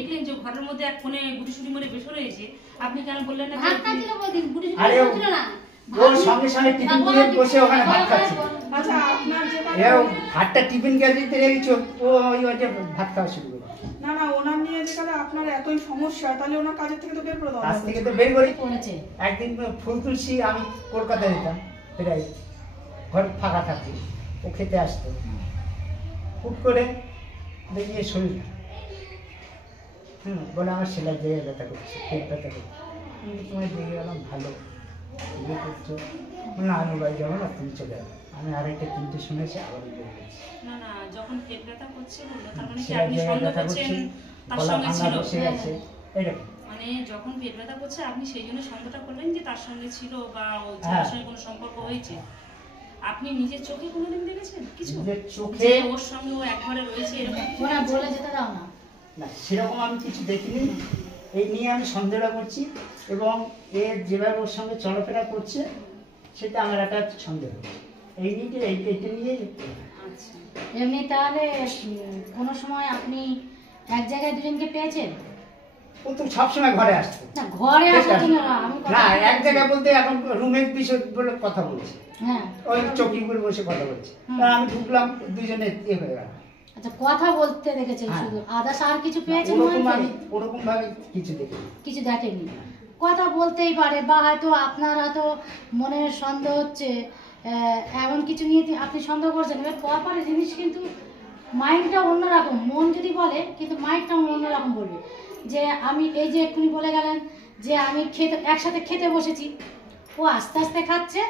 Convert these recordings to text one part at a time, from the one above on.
দেখলেন যে ঘরের মধ্যে এক কোণে গুটিসুটি মরে বসে রয়েছে, আপনি কেন বললেন না? ভাত খাচ্ছিল বৌদি, গুটিসুটি ছিল না। ওর সঙ্গে সঙ্গে টিফিন করে বসে ওখানে ভাত খাচ্ছে। আচ্ছা আপনার যেটা ভাতটা টিফিন গ্যাসে রেখেছো, ও ওইটা ভাত খাওয়া শুরু করে। না না, ওনার নিয়ে যে কালে আপনার এতই সমস্যা, তাহলে ওনার কাজের থেকে তো বের করে দাও। কাজ থেকে তো বের করে করেছে। একদিন ফুল তুলসী আমি কলকাতায় যেতাম, প্রায় ঘর ফাঁকা থাকতো, ও খেতে আসতো, হুট করে দেখি শরীর বলে আমার সেলাই জায়গায় ব্যথা করছে, পেট ব্যথা করছে। আমি তোমায় দেখে গেলাম ভালো ইয়ে করছো না, আমি বাড়ি যাবো না, তুমি চলে যাবো। আমি আরেকটা তিনটে শুনেছি, আবার না না, যখন পেট ব্যথা করছে বললো, তার মানে কি সেলাই আপনি জায়গায় সন্দেহ ব্যথা করছেন করছে, তার গলা সঙ্গে ভাঙা ছিল? বসে গেছে, এরকম। মানে যখন পেট ব্যথা করছে আপনি সেই জন্য সন্দেহটা করলেন যে তার সঙ্গে ছিল বা ওই হ্যাঁ। ছেলের সঙ্গে কোনো সম্পর্ক হয়েছে। আপনি নিজের চোখে কোনোদিন দেখেছেন কিছু নিজের চোখে যে ওর সঙ্গে ও এক ঘরে রয়েছে এরকম? ওরা বলে যেতে দাও না। না, সেরকম আমি কিছু দেখিনি। এই নিয়ে আমি সন্দেহটা করছি, এবং এ যেভাবে ওর সঙ্গে চলাফেরা করছে সেটা আমার একটা সন্দেহ। এই নিয়ে এইটা নিয়ে আচ্ছা, এমনি তাহলে কোনো সময় আপনি এক জায়গায় দুজনকে পেয়েছেন? ও তো সবসময় ঘরে আসতো না, ঘরে আসার জন্য না, আমি না, এক জায়গায় বলতে এখন রুমের বিষয় বলে কথা বলছে, হ্যাঁ, ওই চৌকি করে বসে কথা বলছে। আমি ঢুকলাম, দুজনে ইয়ে হয়ে গেল। আচ্ছা, কথা বলতে দেখেছেন হ্যাঁ। শুধু, আদার্স আর কিছু পেয়েছেন? ওরকম ভাবে কিছু দেখি কিছু দেখেননি। কথা বলতেই পারে, বা হয়তো আপনার হয়তো মনে সন্দেহ হচ্ছে, এমন কিছু নিয়ে আপনি সন্দেহ করছেন। এবার পরপরের জিনিস কিন্তু মাইন্ডটা অন্যরকম, মন যদি বলে কিন্তু মাইন্ডটা অন্যরকম বলবে। যে আমি এই যে এক্ষুনি বলে গেলেন যে আমি একসাথে খেতে বসেছি, ও আস্তে আস্তে খাচ্ছে,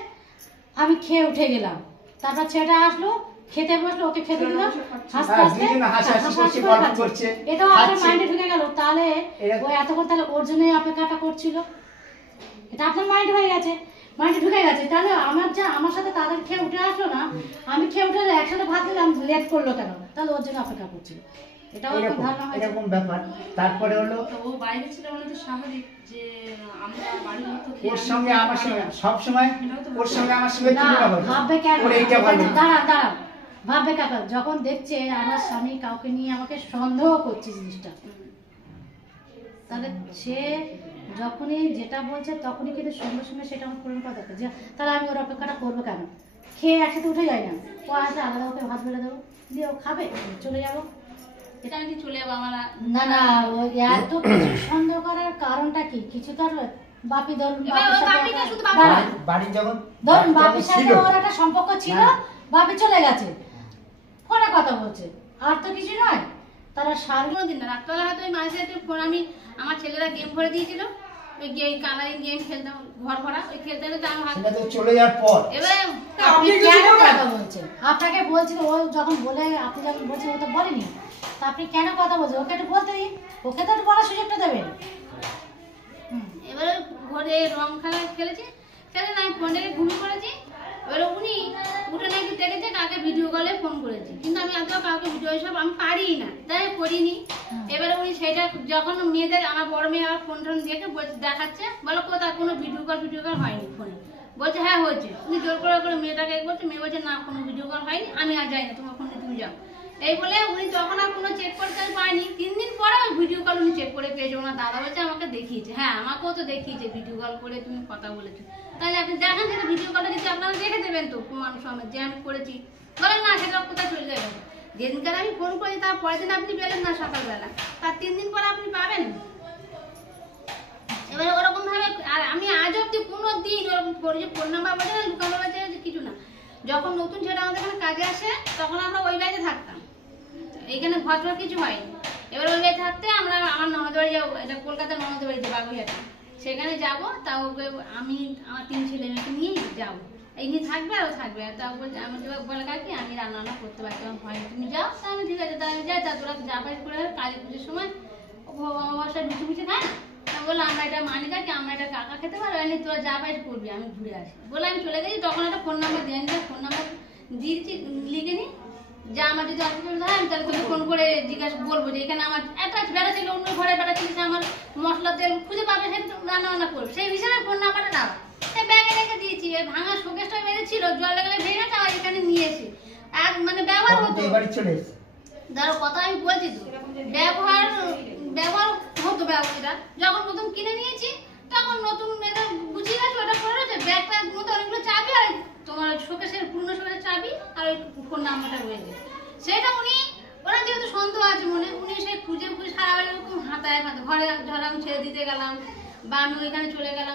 আমি খেয়ে উঠে গেলাম, তারপর ছেলেটা আসলো, খেতে বসলো, ওকে খেতে দিল, হাসতে হাসতে করছে, এটাও আপনার মাইন্ডে ঢুকে গেল। তাহলে ও এতক্ষণ তাহলে ওর জন্যই অপেক্ষাটা করছিল, এটা আপনার মাইন্ড হয়ে গেছে, মাইন্ডে ঢুকে গেছে। তাহলে আমার সাথে তাদের খেয়ে উঠে আসলো না, আমি খেয়ে উঠে একসাথে ভাত দিলাম, লেট করলো কেন? তাহলে ওর জন্য অপেক্ষা করছিল, এটাও ধারণা হয়েছে। এরকম ব্যাপার। তারপরে হলো ও বাইরে ছিল মানে তো স্বাভাবিক যে আমরা বাড়ির মতো ওর সঙ্গে আমার সঙ্গে সবসময় ওর সঙ্গে আমার সঙ্গে না, তুলনা করে। ভাববে কেন? ওর এইটা ভালো। দাঁড়ান, ভাববে কেন? যখন দেখছে আমার স্বামী কাউকে নিয়ে আমাকে সন্দেহ করছে জিনিসটা, তাহলে সে যখনই যেটা বলছে তখনই কিন্তু সঙ্গে সঙ্গে সেটা আমার পূরণ করা দরকার। যে তাহলে আমি ওর অপেক্ষাটা করবো কেন? খেয়ে একসাথে উঠে যাই না, ও আসলে আলাদা ওকে ভাত বেড়ে দেবো, দিয়ে ও খাবে, চলে যাবো। এটা আমি চলে যাবো আমার। না, ও এত কিছু সন্দেহ করার কারণটা কি? কিছু তো বাপি ধরুন, বাড়ির যখন ধরুন বাপির সাথে ওর একটা সম্পর্ক ছিল, বাপি চলে গেছে, ফোনে কথা বলছে, আর তো কিছু নয়। তারা সারাদিন দিন না, রাত্রবেলা হয়তো ওই মাঝে একটু ফোন, আমার ছেলেরা গেম ভরে দিয়েছিল, ওই কালারিং গেম খেলতাম, ঘর ভরা ওই খেলতে খেলতে আমার চলে যাওয়ার পর এবারে আপনি কেন কথা বলছেন? আপনাকে বলছিল, ও যখন বলে, আপনি যখন বলছেন ও তো বলেনি, তা আপনি কেন কথা বলছেন? ওকে একটু বলতে দিন, ওকে তো একটু বলার সুযোগটা দেবেন। এবারে ঘরে রং খেলা খেলেছে, আমি ফোনটাকে ঘুমিয়ে পড়েছি। এবারে উনি উঠে নাকি দেখেছে কাকে ভিডিও কলে ফোন করেছে, কিন্তু আমি এত কাউকে ভিডিও সব আমি পারি না, তাই করিনি। এবারে উনি সেটা যখন মেয়েদের, আমার বড় মেয়ে আমার ফোন টোন দেখে দেখাচ্ছে, বলো কোথায় কোনো ভিডিও কল হয়নি ফোনে, বলছে হ্যাঁ হয়েছে। উনি জোর করে মেয়েটাকে বলছে, মেয়ে বলছে না কোনো ভিডিও কল হয়নি, আমি আর যাই না, তোমার ফোনে তুমি যাও। এই বলে উনি যখন আর কোনো চেক করতে পায়নি, 3 দিন পরে ওই ভিডিও কল উনি চেক করে পেয়েছে। ওনার দাদা বলছে আমাকে দেখিয়েছে, হ্যাঁ আমাকেও তো দেখিয়েছে ভিডিও কল করে তুমি কথা বলেছো, তাহলে আপনি দেখেন সেটা ভিডিও কলটা যদি আপনারা দেখে দেবেন তো প্রমাণ সমেত যে আমি করেছি। বলেন না সেটা কোথায় চলে যাবে? যেদিনকার আমি ফোন করি তার পরের দিন আপনি পেলেন না সকালবেলা, তার 3 দিন পরে আপনি পাবেন। এবারে ওরকম ভাবে, আর আমি আজ অব্দি কোনো দিন ওরকম করি যে ফোন নাম্বার বলে না, লুকানো বাজে কিছু না। যখন নতুন ছেলে আমাদের এখানে কাজে আসে তখন আমরা ওই বাড়িতে থাকতাম, এইখানে ঘর কিছু হয়নি। এবার ওই বাড়িতে থাকতে আমরা আমার ননদ বাড়ি যাবো, এটা কলকাতার ননদ বাড়ি যে বাগুইহাটা, সেখানে যাবো। তাও আমি আমার 3 ছেলে মেয়েকে নিয়েই যাবো, এই নিয়ে থাকবে আর থাকবে। তাও আমাকে বলে কাকি আমি রান্না করতে পারছি, আমার ভয়, তুমি যাও। তা আমি ঠিক আছে, তাই আমি যাই। তা তোরা যা পাই করে কালী পুজোর সময় অমাবস্যায় লুচি মুচি খায় না, বললো আমরা এটা মানি কাকি, আমরা এটা কাকা খেতে পারবো, এনে তোরা যা পাই করবি, আমি ঘুরে আসি বলে আমি চলে গেছি। তখন একটা ফোন নাম্বার দিয়ে নিয়ে, ফোন নাম্বার দিয়েছি, লিখে নিই, যা আমার যদি অসুবিধা হয় আমি তাহলে তোকে ফোন করে জিজ্ঞাসা বলবো যে এখানে আমার একটা বেড়া ছিল, অন্য ঘরে বেড়া ছিল, সে আমার মশলা তেল খুঁজে পাবে, সে রান্না করবে, সেই হিসাবে ফোন নাম্বারটা দেওয়া। সেই ব্যাগে রেখে দিয়েছি, ভাঙা শোকেসটা মেরেছিল, জল লাগলে ভেঙে গেছে, আর এখানে নিয়ে এসে আর মানে ব্যবহার হতো। ধরো কথা আমি বলছি তো, ব্যবহার ব্যাগটা যখন প্রথম কিনে নিয়েছি তখন নতুন মেয়েদের গুছিয়ে গেছে, ওটা করে রয়েছে ব্যাগটার মধ্যে অনেকগুলো চাবি আর তোমার শোকেসের পুরনো শোকেসের চাবি আর ওই ফোন নাম্বারটা রয়েছে। সেটা ওরা যেহেতু সন্দেহ আছে মনে, উনি সেই খুঁজে সারা বাড়ি ওরকম হাতায় ঘরে ধর আমি ছেড়ে দিতে গেলাম বা আমি ওইখানে চলে গেলাম।